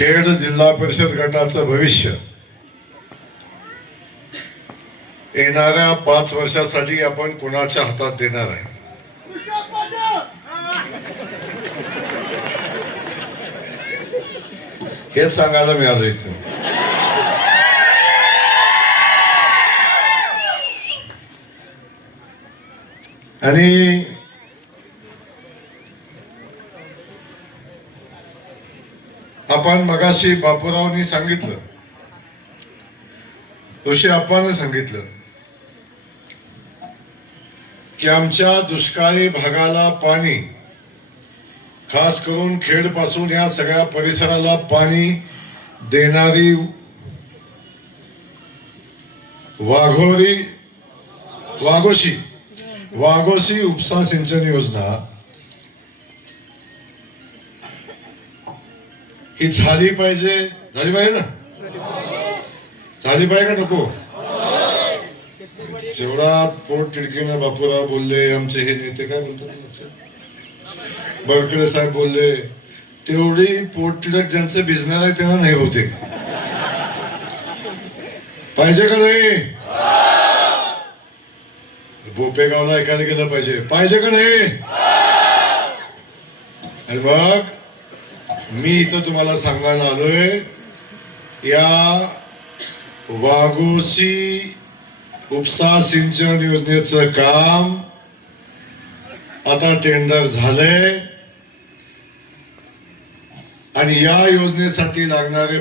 खेड जिल्हा परिषद गटाचं भविष्य येणाऱ्या 5 वर्षासाठी आपण कोणाच्या हातात देणार आहे? हे सांगायला मिळालं इथं. आणि आपण मगाशी बापूरावनी सांगितलं, ऋषी आप्पाने सांगितलं की आमच्या दुष्काळी भागाला पाणी, खास करून खेड पासून या सगळ्या परिसराला पाणी देणारी वाघोशी उपसा सिंचन योजना ही झाली पाहिजे ना? झाली पाहिजे का नको? जेवढा पोट तिडकीनं बापूराव बोलले, आमचे हे नेते काय बोलतात, बरकडे साहेब बोलले, तेवढी पोट तिडक ज्यांचं भिजणार आहे त्यांना नाही होते. पाहिजे का नाही? बोपेगावला एखादं गेलं पाहिजे का नाही? आणि मग मी इथं तुम्हाला सांगायला आलोय, या वाघोशी उपसा सिंचन योजनेचं काम आता टेंडर झालंय आणि या योजनेसाठी लागणारे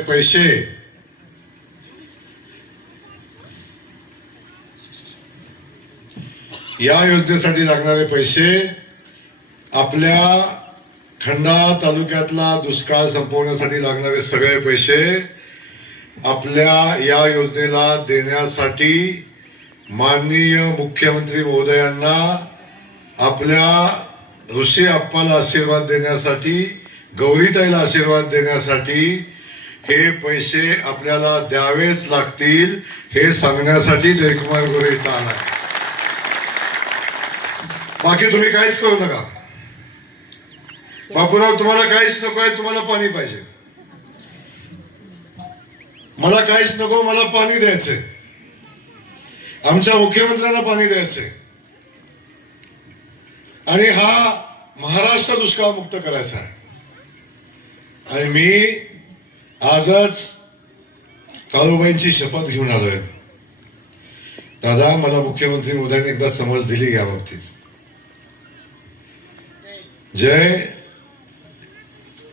पैसे आपल्या खंडाळा तालुक्यातला दुष्काळ संपवण्यासाठी लागणारे सगळे पैसे आपल्या या योजनेला देण्यासाठी माननीय मुख्यमंत्री महोदयांना, आपल्या ऋषी आप्पाला आशीर्वाद देण्यासाठी, गौरीताईला आशीर्वाद देण्यासाठी हे पैसे आपल्याला द्यावेच लागतील हे सांगण्यासाठी जयकुमार गोरे इथं आला. बाकी तुम्ही काहीच करू नका. बापूराव, तुम्हाला काहीच नको आहे, तुम्हाला पाणी पाहिजे. मला काहीच नको, मला पाणी द्यायचंय. आमच्या मुख्यमंत्र्यांना पाणी द्यायचंय आणि हा महाराष्ट्र दुष्काळ मुक्त करायचा आहे. आणि मी आजच काळूबाईंची शपथ घेऊन आलोय. दादा, मला मुख्यमंत्री मोदयांनी एकदा समज दिली या बाबतीत. जय,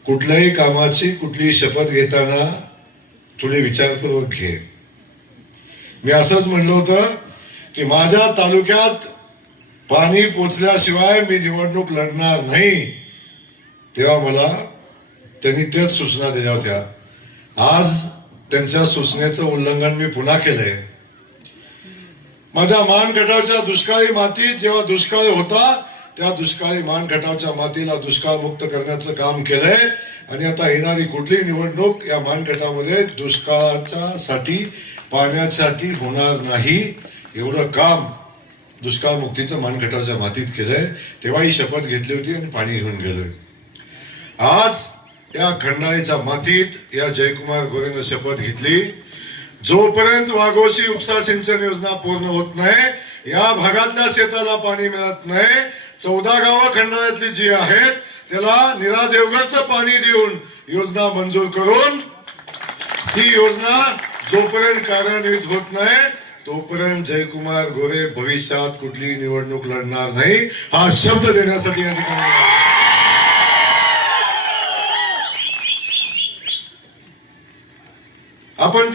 कुठल्याही कामाची कुठलीही शपथ घेताना थोडी विचारपूर्वक घे. मी असंच म्हणलं होतं की माझ्या तालुक्यात पाणी पोचल्याशिवाय मी निवडणूक लढणार नाही. तेव्हा मला त्यांनी तेच सूचना दिल्या होत्या. आज त्यांच्या सूचनेचं उल्लंघन मी पुन्हा केलंय. माझ्या मानगटावच्या दुष्काळी मातीत जेव्हा दुष्काळ होता, त्या दुष्काळी मानगटावच्या मातीला दुष्काळ मुक्त करण्याचं काम केलंय. आणि आता येणारी कुठलीही निवडणूक या मानगटामध्ये दुष्काळाच्या साठी, पाण्यासाठी होणार नाही. एवढं काम दुष्काळ मुक्तीचं मानगटावच्या मातीत केलंय. तेव्हा ही शपथ घेतली होती आणि पाणी घेऊन गेलोय. आज या खंडाळीच्या मातीत या जयकुमार गोरेनं शपथ घेतली, जोपर्यंत वाघोशी उपसा सिंचन योजना पूर्ण होत नाही, या भागातल्या शेताला पाणी मिळत नाही, 14 गावं खंडाळ्यातली जी आहेत त्याला निरा देवगडचं पाणी देऊन योजना मंजूर करून, ती योजना जोपर्यंत कार्यान्वित होत नाही तोपर्यंत जयकुमार गोरे भविष्यात कुठली निवडणूक लढणार नाही हा शब्द देण्यासाठी या ठिकाणी.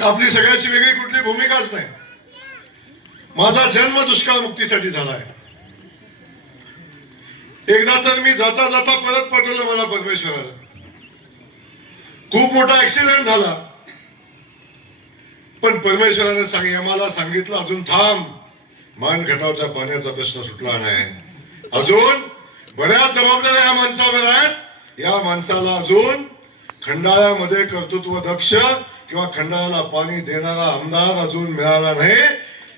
आपली सगळ्याची वेगळी कुठली भूमिकाच नाही. माझा जन्म दुष्काळ मुक्तीसाठी झालाय. एकदा तर मी जाता जाता परत पाठवलं मला परमेश्वराला. खूप मोठा ऍक्सिडेंट झाला, पण परमेश्वराने आम्हाला सांगितलं अजून थांब, मानगटावच्या पाण्याचा प्रश्न सुटला नाही. अजून बऱ्याच जबाबदाऱ्या या माणसावर आहेत. या माणसाला अजून खंडाळ्यामध्ये कर्तृत्व दक्ष किंवा खंडाळ्याला पाणी देणारा आमदार अजून मिळाला नाही.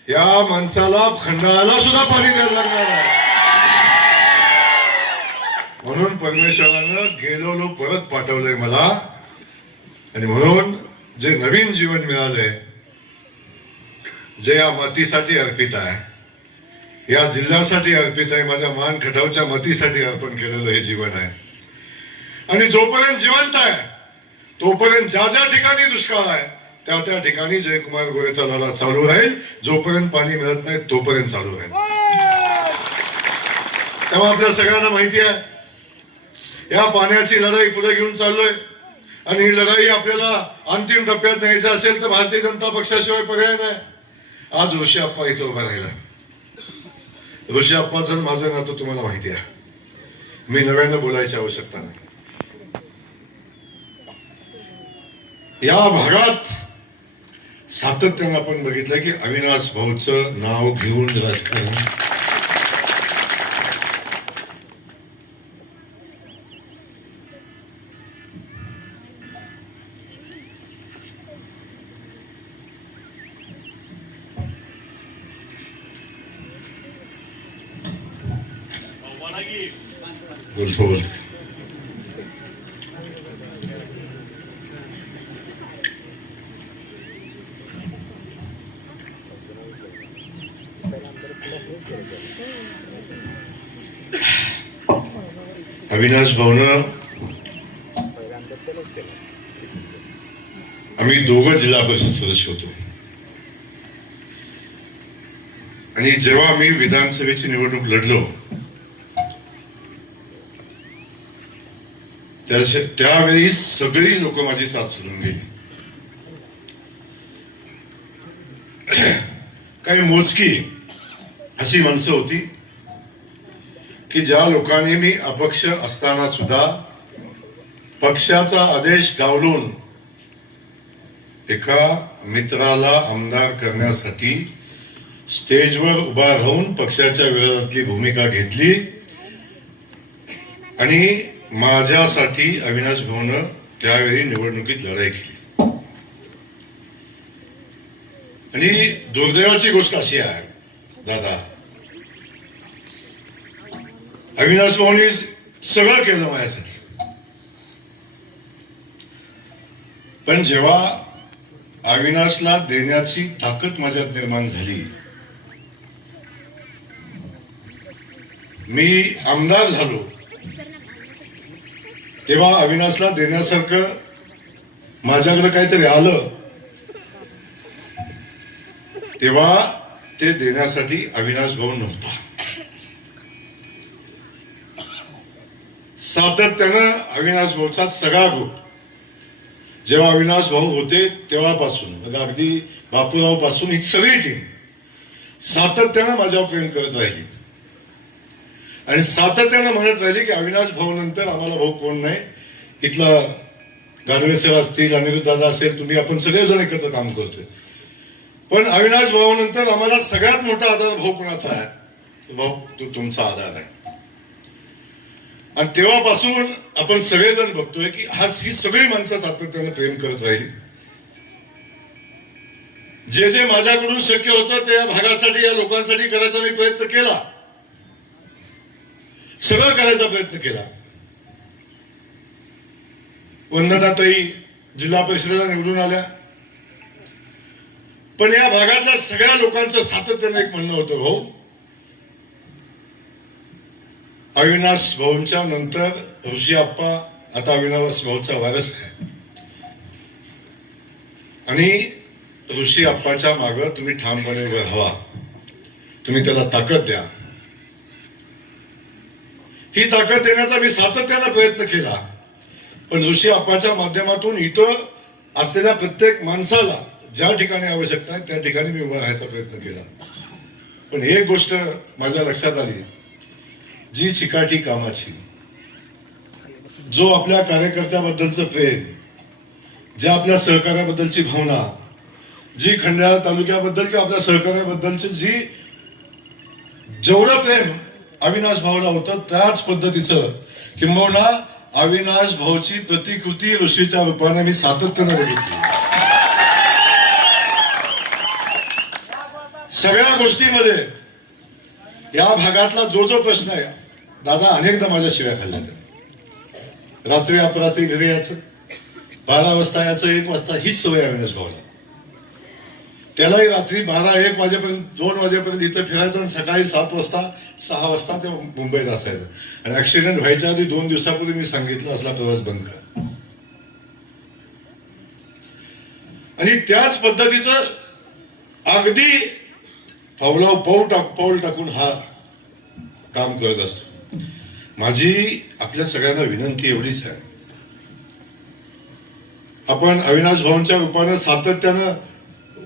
या माणसाला खंडाळ्याला सुद्धा पाणी द्यायला लागणार आहे. म्हणून परमेश्वरानं गेलो परत पाठवलंय मला आणि म्हणून जे नवीन जीवन मिळालंय, जे या मातीसाठी अर्पित आहे, या जिल्ह्यासाठी अर्पित आहे, माझ्या मान खटावच्या मातीसाठी अर्पण केलेलं हे जीवन आहे. आणि जोपर्यंत जिवंत आहे तोपर्यंत ज्या ज्या ठिकाणी दुष्काळ आहे त्या त्या ठिकाणी जयकुमार गोरेचा लढा चालू राहील. जोपर्यंत पाणी मिळत नाही तोपर्यंत चालू राहील. तेव्हा आपल्या सगळ्यांना माहिती आहे या पाण्याची लढाई पुढे घेऊन चाललोय. आणि ही लढाई आपल्याला अंतिम टप्प्यात न्यायची असेल तर भारतीय जनता पक्षाशिवाय पर्याय नाही. आज ऋषी आप्पा इथं उभा राहिला. ऋषी आप्पाचं माझं नातं तुम्हाला माहिती आहे. मी नव्यानं बोलायची आवश्यकता नाही. या भागात सातत्यानं आपण बघितलं की अविनाश भाऊचं नाव घेऊन राजकारण बोलतो. अविनाश भाऊनं आम्ही दोघं जिल्हा परिषद सदस्य होतो. आणि जेव्हा आम्ही विधानसभेची निवडणूक लढलो त्यावेळी सगळी लोक माझी साथ सोडून गेली. काही मोजकी अशी माणसं होती की ज्या लोकांनी मी अपक्ष असताना सुद्धा पक्षाचा आदेश डावलून एका मित्राला आमदार करण्यासाठी स्टेजवर उभा राहून पक्षाच्या विरोधातली भूमिका घेतली. आणि माझ्यासाठी अविनाश भाऊनं त्यावेळी निवडणुकीत लढाई केली. आणि दुर्दैवाची गोष्ट अशी आहे दादा, अविनाश भाऊनी सगळं केलं माझ्यासाठी. पण जेव्हा अविनाशला देण्याची ताकद माझ्यात निर्माण झाली, मी आमदार झालो, तेव्हा अविनाशला देण्यासारखं माझ्याकडे काहीतरी आलं. तेव्हा ते देण्यासाठी अविनाश भाऊ नव्हता. सातत्यानं अविनाश भाऊचा सगळा ग्रुप जेव्हा अविनाश भाऊ होते तेव्हापासून म्हणजे अगदी बापूराव पासून ही सगळी टीम सातत्यानं माझ्यावर प्रेम करत राहिली. आणि सातत्यानं म्हणत राहिली की अविनाश भाऊ नंतर आम्हाला भाऊ कोण नाही. इथला गाडवे सर असतील, अनिरुद्ध दादा असेल, तुम्ही आपण सगळेजण एकत्र काम करतोय. पण अविनाश भाऊ नंतर आम्हाला सगळ्यात मोठा आधार भाऊ कोणाचा आहे? भाऊ तो तुमचा आधार आहे. आणि तेव्हापासून आपण सगळेजण बघतोय की ही सगळी माणसं सातत्यानं प्रेम करत राहिली. जे जे माझ्याकडून शक्य होतं ते या भागासाठी, या लोकांसाठी करायचा मी प्रयत्न केला, सगळं करायचा प्रयत्न केला. वंदनाताई जिल्हा परिषदेला निवडून आल्या, पण या भागातल्या सगळ्या लोकांचं सातत्यानं एक म्हणणं होतं, भाऊ अविनाश भाऊंच्या नंतर ऋषी आप्पा आता अविनाश भाऊचा वारस आहे आणि ऋषी आप्पाच्या मागे तुम्ही ठामपणे उभे राहावा, तुम्ही त्याला ताकद द्या. ही ताकद देण्याचा मी सातत्यानं प्रयत्न केला. पण ऋषी आप्पाच्या माध्यमातून इथं असलेल्या प्रत्येक माणसाला ज्या ठिकाणी आवश्यकता आहे त्या ठिकाणी मी उभा राहायचा प्रयत्न केला. पण एक गोष्ट माझ्या लक्षात आली, जी चिकाटी कामाची, जो आपल्या कार्यकर्त्याबद्दलचं प्रेम, ज्या आपल्या सहकार्याबद्दलची भावना, जी खंडाळा तालुक्याबद्दल किंवा आपल्या सहकार्याबद्दलची जी जेवढं प्रेम अविनाश भाऊला होतं त्याच पद्धतीचं किंबहुना अविनाश भाऊची प्रतिकृती ऋषीच्या रूपाने मी सातत्याने बघितली. सगळ्या गोष्टीमध्ये या भागातला जो जो प्रश्न आहे, दादा अनेकदा माझ्या शिव्या खाल्ल्या. रात्री अपरात्री घरी यायचं, 12 वाजता याचं 1 वाजता हीच सवय अविनाश भाऊला. त्यालाही रात्री 12-1 वाजेपर्यंत 2 वाजेपर्यंत इथं फिरायचं आणि सकाळी 7 वाजता 6 वाजता ते मुंबईत असायचं. आणि ऍक्सिडेंट व्हायच्या आधी 2 दिवसापूर्वी मी सांगितलं असला प्रवास बंद कर. आणि त्याच पद्धतीचं अगदी पाऊल टाकून हा काम करत असतो. माझी आपल्या सगळ्यांना विनंती एवढीच आहे, आपण अविनाश भाऊंच्या रूपानं सातत्यानं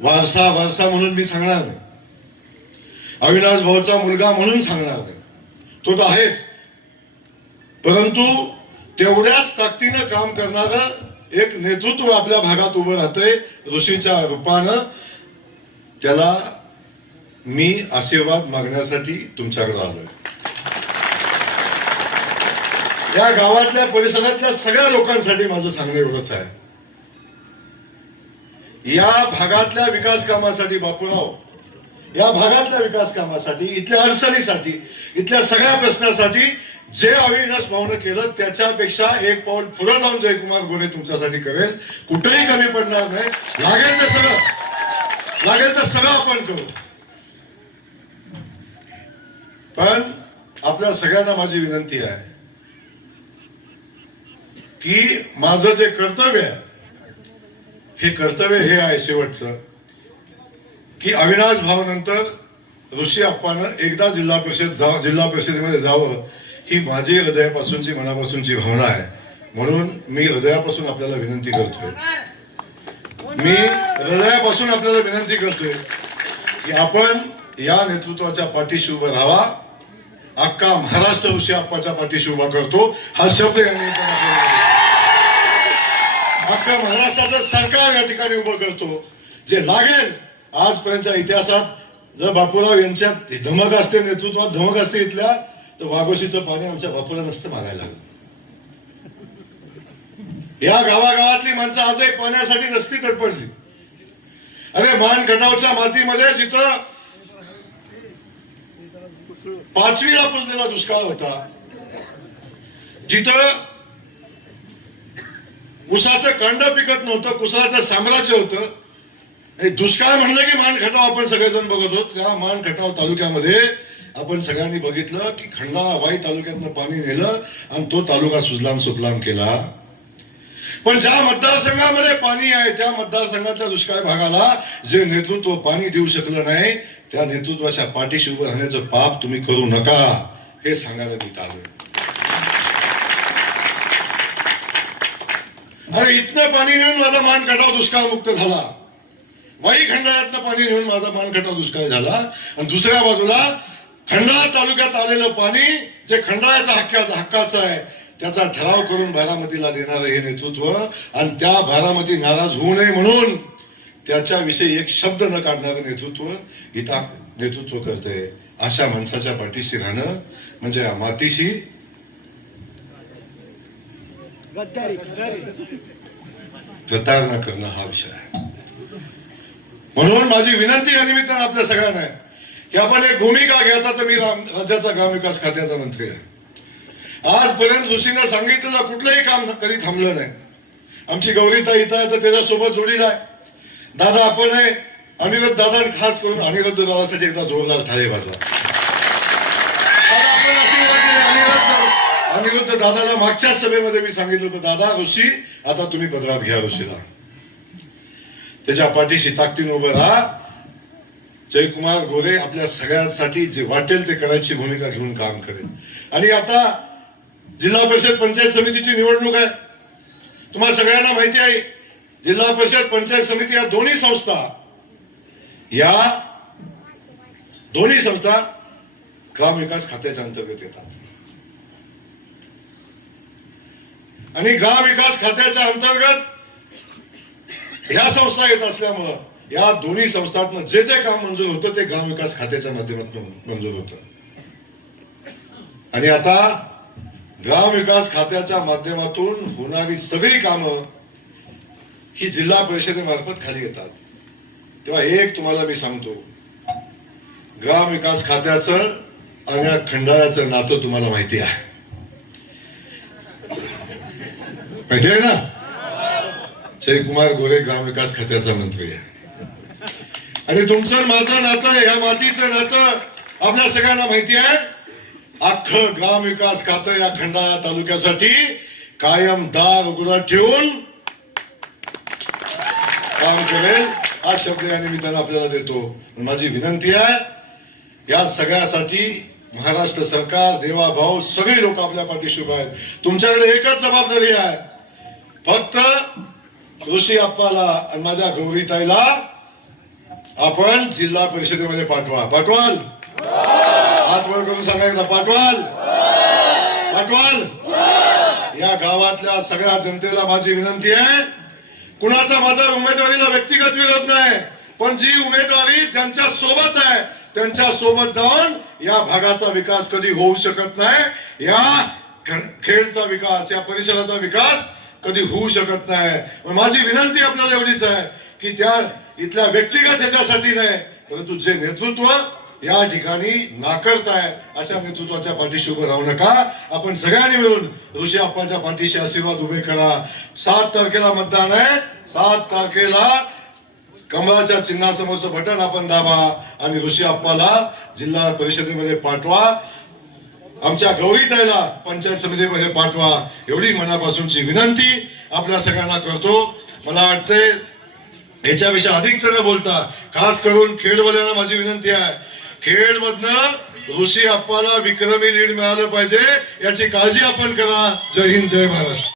वारसा म्हणून मी सांगणार नाही, अविनाश भाऊचा मुलगा म्हणून सांगणार नाही, तो तर आहेच, परंतु तेवढ्याच ताकदीनं काम करणारं एक नेतृत्व आपल्या भागात उभं राहतंय ऋषीच्या रूपानं. त्याला मी आशीर्वाद मागण्यासाठी तुमच्याकडे आलोय. या गावातल्या परिसरातल्या सगळ्या लोकांसाठी माझं सांगणं एवढंच आहे, या भागातल्या विकास कामासाठी बापूराव, या भागातल्या विकास कामासाठी, इथल्या अडचणीसाठी, इथल्या सगळ्या प्रश्नासाठी जे अविनाश भाऊनं केलं त्याच्यापेक्षा 1 पाऊल पुढे जाऊन जयकुमार गोरे तुमच्यासाठी करेल. कुठेही कमी पडणार नाही. लागेल तर सगळं आपण करू. पण आपल्या सगळ्यांना माझी विनंती आहे की माझं जे कर्तव्य आहे, हे कर्तव्य हे आहे शेवटचं, की अविनाश भाऊ नंतर ऋषी आप्पानं एकदा जिल्हा परिषदेमध्ये जावं, ही माझी हृदयापासूनची मनापासूनची भावना आहे. म्हणून मी हृदयापासून आपल्याला विनंती करतोय की आपण या नेतृत्वाच्या पाठीशी उभं राहावा. अख्खा महाराष्ट्र ऋषी आप्पाच्या पाठीशी उभा करतो हा शब्द यांनी अख्खा महाराष्ट्राचं सरकार या ठिकाणी उभं करतो. जे लागेल आजपर्यंतच्या इतिहासात जर बापूराव यांच्यात धमक असते, नेतृत्वात धमक असते इथल्या, तर वाघोशीचं पाणी आमच्या बापूला नसतं मागायला लागलं. या गावागावातली माणसं आजही पाण्यासाठी नसती तडपडली. अरे मान खटावच्या मातीमध्ये जिथं 5वीला पुजलेला दुष्काळ होता, जिथं ऊसाचं कांड पिकत नव्हतं, कुसाचं साम्राज्य होतं, दुष्काळ म्हणलं की मान खटाव आपण सगळेजण बघत होतो. त्या मान खटाव तालुक्यामध्ये आपण सगळ्यांनी बघितलं की खंडाळा वाई तालुक्यातनं पाणी नेलं आणि तो तालुका सुजलाम सुफलाम केला. पण ज्या मतदारसंघामध्ये पाणी आहे त्या मतदारसंघातल्या दुष्काळ भागाला जे नेतृत्व पाणी देऊ शकलं नाही, त्या नेतृत्वाच्या पाठीशी उभं राहण्याचं पाप तुम्ही करू नका, हे सांगायला मी आलोय. अरे इथनं पाणी नेऊन माझा मान खटाव दुष्काळ मुक्त झाला, वाई खंडाळ्यातनं पाणी नेऊन माझा मान खटाव दुष्काळ झाला, आणि दुसऱ्या बाजूला खंडाळा तालुक्यात आलेलं पाणी जे खंडाळ्याच्या हक्काचं आहे त्याचा ठराव करून बारामतीला देणारं हे नेतृत्व, आणि त्या बारामती नाराज होऊ नये म्हणून त्याच्याविषयी एक शब्द न काढणारं नेतृत्व इथं नेतृत्व करतंय. अशा माणसाच्या पाठीशी राहणं म्हणजे मातीशी प्रतारणा करणं हा विषय आहे. म्हणून माझी विनंती या निमित्तानं आपल्या सगळ्यांना आहे की आपण एक भूमिका घ्या. तर मी राज्याचा ग्रामविकास खात्याचा मंत्री आहे. आजपर्यंत ऋषीनं सांगितलेलं कुठलंही काम कधी थांबलं नाही. आमची गौरीताई इथं आहे तर त्याच्यासोबत जोडीला आहे दादा आपण आहे, अनिरुद्ध दादा, खास करून अनिरुद्ध दादासाठी एकदा जोरदार थाळी वाजवा. अनिरुद्ध दादाला मागच्या सभेमध्ये मी सांगितलं होतं, दादा ऋषी आता तुम्ही पदरात घ्या ऋषीला, त्याच्या पाठीशी ताकदीने उभं राहा. जयकुमार गोरे आपल्या सगळ्यांसाठी जे वाटेल ते करायची भूमिका घेऊन काम करेल. आणि आता जिल्हा परिषद पंचायत समितीची निवडणूक आहे. तुम्हाला सगळ्यांना माहिती आहे जिल्हा परिषद पंचायत समिती या दोन्ही संस्था ग्रामविकास खात्याच्या अंतर्गत येतात. आणि ग्रामविकास खात्याच्या अंतर्गत ह्या संस्था येत असल्यामुळं या दोन्ही संस्थांतनं जे जे काम मंजूर होतं ते ग्रामविकास खात्याच्या माध्यमातून मंजूर होतं. आणि आता ग्रामविकास खात्याच्या माध्यमातून होणारी सगळी कामं ही जिल्हा परिषदेमार्फत खाली येतात. तेव्हा एक तुम्हाला मी सांगतो, ग्रामविकास खात्याचं आणि खंडाळ्याचं नातं तुम्हाला माहिती आहे ना. जयकुमार गोरे ग्रामविकास खात्याचा मंत्री आहे. आणि तुमचं माझं नातं, ह्या मातीचं नातं आपल्या सगळ्यांना माहिती आहे. अख्खं ग्रामविकास खातं या खंडाळा तालुक्यासाठी कायम दार उघडं ठेवून काम करेल हा शब्द या निमित्तानं आपल्याला देतो. माझी विनंती आहे, या सगळ्यासाठी महाराष्ट्र सरकार, देवाभाऊ सगळे लोक आपल्या पाठीशी उभे आहेत. तुमच्याकडे एकच जबाबदारी आहे, फक्त ऋषी अप्पाला आणि माझ्या गौरीताईला आपण जिल्हा परिषदेमध्ये पाठवाल. हात वर करून सांगायला पाठवाल. या गावातल्या सगळ्या जनतेला माझी विनंती आहे, कुणाचा माझा उमेदवारीला व्यक्तिगत विरोध नाही, पण जी उमेदवारी ज्यांच्या सोबत आहे त्यांच्या सोबत जाऊन या भागाचा विकास कधी होऊ शकत नाही. या खेडचा विकास, या परिसराचा विकास कधी होऊ शकत नाही. माझी विनंती आपल्याला एवढीच आहे की त्या इथल्या व्यक्तिगत ह्याच्यासाठी नाही, परंतु जे नेतृत्व या ठिकाणी नाकारताय अशा नेतृत्वाच्या पाठीशी उभं राहू नका. आपण सगळ्यांनी मिळून ऋषी अप्पाच्या पाठीशी आशीर्वाद उभे करा. 7 तारखेला मतदान आहे. 7 तारखेला कमळाच्या चिन्हासमोरचं बटन आपण दाबा आणि ऋषी अप्पाला जिल्हा परिषदेमध्ये पाठवा. आमच्या गौरीताईला पंचायत समितीमध्ये पाठवा. एवढी मनापासूनची विनंती आपल्या सगळ्यांना करतो. मला वाटतंय याच्यापेक्षा अधिक न बोलता खास करून खेडवाल्यांना माझी विनंती आहे, खेडमधनं ऋषी अप्पाला विक्रमी लीड मिळालं पाहिजे याची काळजी आपण करा. जय हिंद, जय महाराष्ट्र.